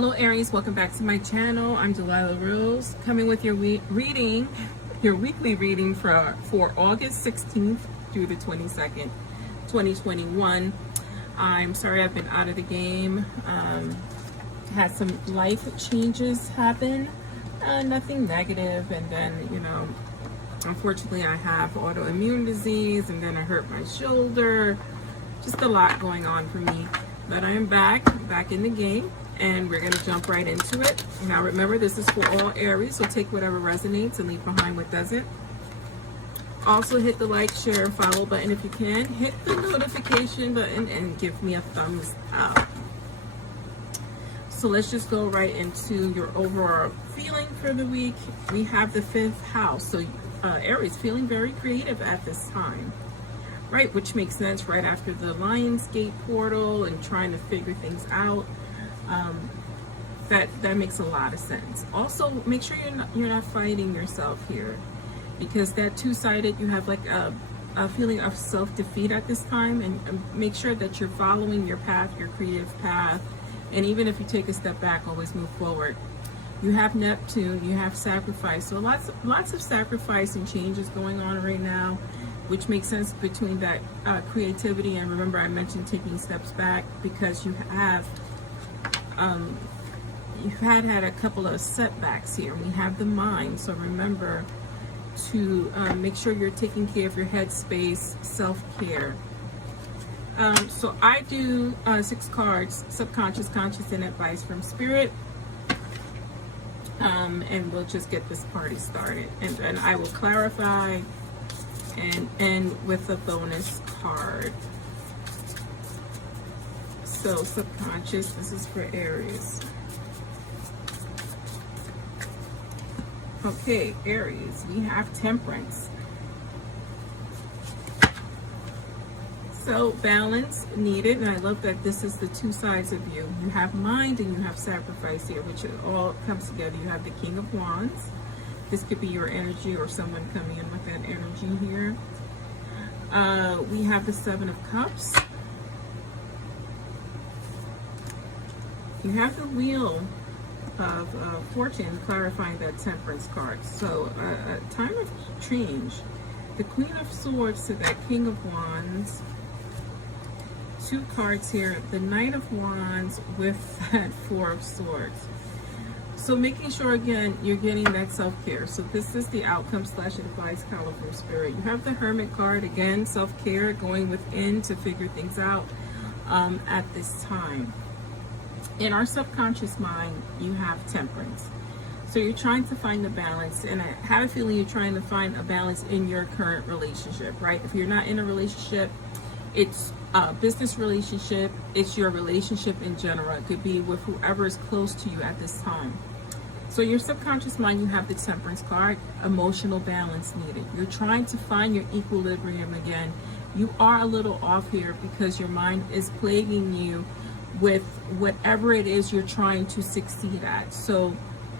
Hello Aries, welcome back to my channel. I'm Delilah Rose, coming with your weekly reading for August 16th through the 22nd, 2021. I'm sorry I've been out of the game. Had some life changes happen, nothing negative, and then, unfortunately I have autoimmune disease, and then I hurt my shoulder. Just a lot going on for me, but I am back in the game, and we're going to jump right into it. Now remember, this is for all Aries, so take whatever resonates and leave behind what doesn't. Also hit the like, share, and follow button if you can. Hit the notification button and give me a thumbs up. So let's just go right into your overall feeling for the week. We have the 5th house, so Aries, feeling very creative at this time, right? Which makes sense right after the Lionsgate portal and trying to figure things out. That makes a lot of sense. Also, make sure you're not fighting yourself here, because that two-sided, you have like a feeling of self-defeat at this time, and make sure that you're following your path, your creative path, and even if you take a step back, always move forward. You have Neptune, you have sacrifice, so lots of sacrifice and changes going on right now, which makes sense between that creativity, and remember I mentioned taking steps back, because you have you've had a couple of setbacks here. We have the mind, so remember to make sure you're taking care of your headspace, self-care. So I do 6 cards, subconscious, conscious, and advice from spirit, and we'll just get this party started, and then I will clarify and end with a bonus card. So subconscious, this is for Aries. Okay, Aries, we have temperance. So balance needed, and I love that this is the two sides of you. You have mind and you have sacrifice here, which it all comes together. You have the King of Wands. This could be your energy or someone coming in with that energy here. We have the 7 of Cups. You have the Wheel of Fortune, clarifying that temperance card. So a time of change. The Queen of Swords to that King of Wands. 2 cards here. The Knight of Wands with that 4 of Swords. So making sure, again, you're getting that self-care. So this is the outcome / advice column from spirit. You have the Hermit card, again, self-care, going within to figure things out at this time. In our subconscious mind, you have temperance. So you're trying to find the balance, and I have a feeling you're trying to find a balance in your current relationship, right? If you're not in a relationship, it's a business relationship, it's your relationship in general. It could be with whoever is close to you at this time. So your subconscious mind, you have the temperance card, emotional balance needed. You're trying to find your equilibrium again. You are a little off here because your mind is plaguing you with whatever it is you're trying to succeed at. So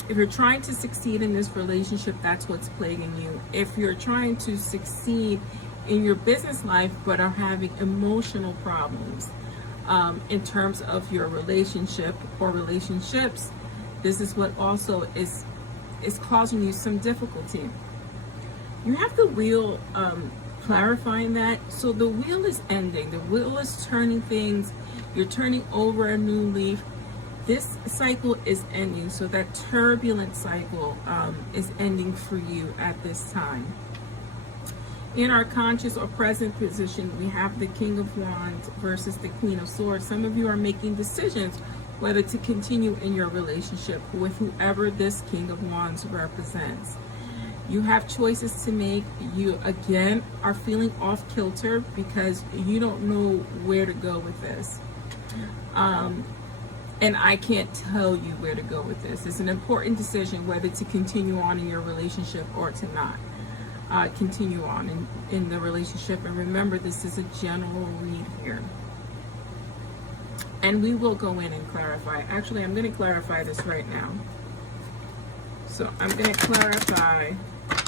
if you're trying to succeed in this relationship, that's what's plaguing you. If you're trying to succeed in your business life but are having emotional problems in terms of your relationship or relationships, this is what also is causing you some difficulty. You have the Wheel clarifying that. So the wheel is ending. The wheel is turning things. You're turning over a new leaf. This cycle is ending. So that turbulent cycle is ending for you at this time. In our conscious or present position, we have the King of Wands versus the Queen of Swords. Some of you are making decisions whether to continue in your relationship with whoever this King of Wands represents. You have choices to make. You, again, are feeling off kilter because you don't know where to go with this. And I can't tell you where to go with this. It's an important decision whether to continue on in your relationship or to not continue on in the relationship. And remember, this is a general read here. And we will go in and clarify. Actually, I'm going to clarify this right now. So I'm going to clarify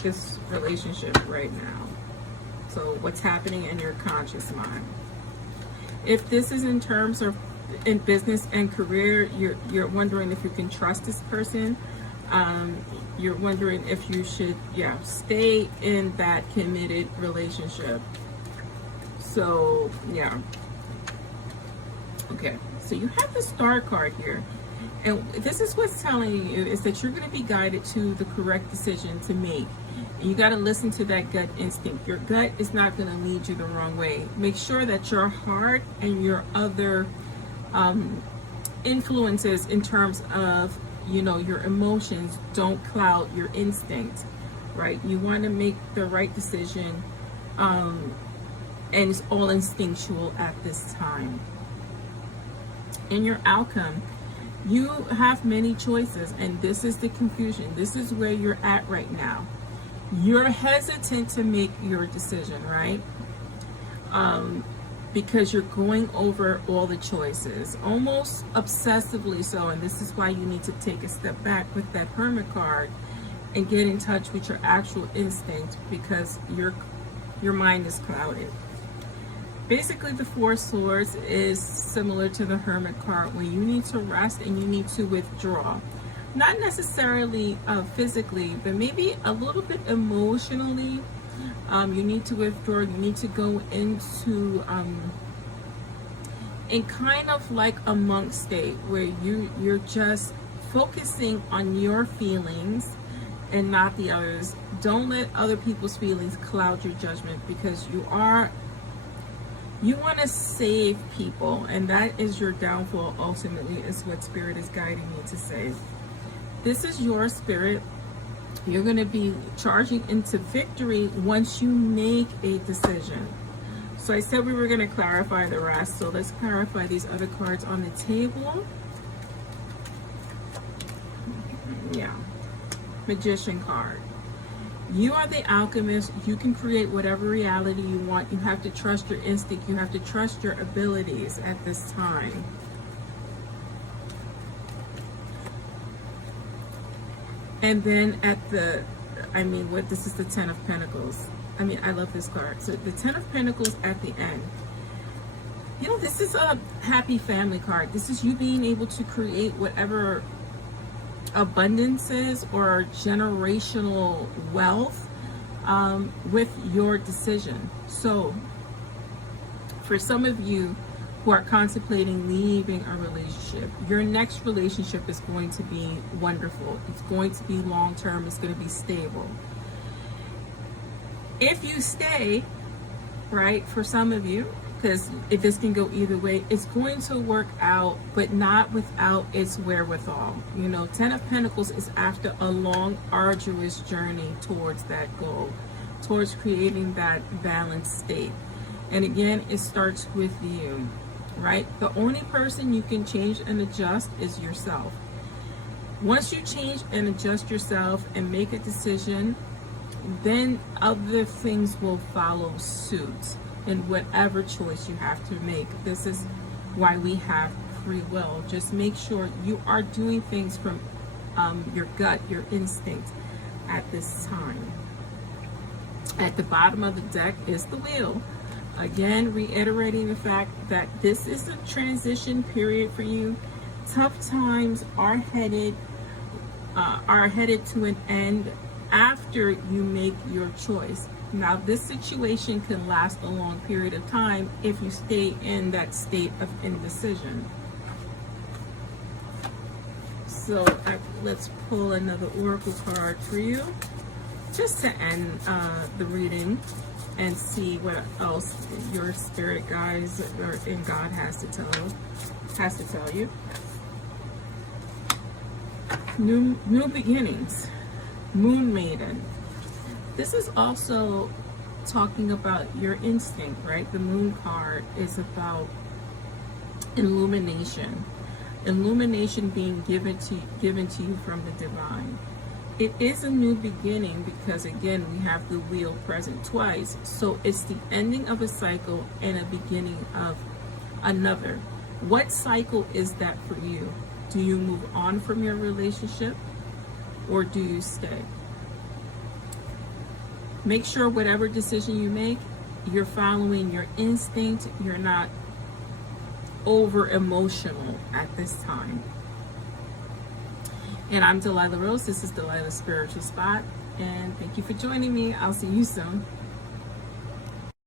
this relationship right now. So what's happening in your conscious mind. If this is in terms of in business and career, you're wondering if you can trust this person. You're wondering if you should, stay in that committed relationship. So, yeah. Okay, so you have the Star card here. And this is what's telling you is that you're going to be guided to the correct decision to make. And you got to listen to that gut instinct. Your gut is not going to lead you the wrong way. Make sure that your heart and your other influences in terms of, your emotions don't cloud your instinct, right? You want to make the right decision, and it's all instinctual at this time. In your outcome, you have many choices, and this is the confusion. This is where you're at right now. You're hesitant to make your decision, right? Because you're going over all the choices, almost obsessively so, and this is why you need to take a step back with that Hermit card and get in touch with your actual instinct, because your mind is clouded. Basically, the Four Swords is similar to the Hermit card, where you need to rest and you need to withdraw. Not necessarily physically, but maybe a little bit emotionally. You need to withdraw. You need to go into in kind of like a monk state, where you're just focusing on your feelings and not the others. Don't let other people's feelings cloud your judgment, because you want to save people, and that is your downfall. Ultimately, is what Spirit is guiding me to say. This is your spirit. You're going to be charging into victory once you make a decision. So I said we were going to clarify the rest. So let's clarify these other cards on the table. Yeah. Magician card. You are the alchemist. You can create whatever reality you want. You have to trust your instinct. You have to trust your abilities at this time. And then this is the Ten of Pentacles. I love this card. So the Ten of Pentacles at the end. This is a happy family card. This is you being able to create whatever abundances or generational wealth with your decision. So for some of you who are contemplating leaving a relationship, your next relationship is going to be wonderful. It's going to be long-term. It's going to be stable. If you stay, right, for some of you, because if this can go either way, it's going to work out, but not without its wherewithal. Ten of Pentacles is after a long, arduous journey towards that goal, towards creating that balanced state. And again, it starts with you, right? The only person you can change and adjust is yourself. Once you change and adjust yourself and make a decision, then other things will follow suit in whatever choice you have to make. This is why we have free will. Just make sure you are doing things from your gut, your instinct at this time. At the bottom of the deck is the Wheel. Again, reiterating the fact that this is a transition period for you. Tough times are headed to an end after you make your choice. Now, this situation can last a long period of time if you stay in that state of indecision. So let's pull another oracle card for you, just to end the reading, and see what else your spirit guides and God has to tell you. New beginnings. Moon Maiden. This is also talking about your instinct, right? The Moon card is about illumination. Illumination being given to you from the divine. It is a new beginning because, again, we have the Wheel present twice. So it's the ending of a cycle and a beginning of another. What cycle is that for you? Do you move on from your relationship, or do you stay? Make sure whatever decision you make, you're following your instinct. You're not over emotional at this time. And I'm Delilah Rose. This is Delilah's Spiritual Spot. And thank you for joining me. I'll see you soon.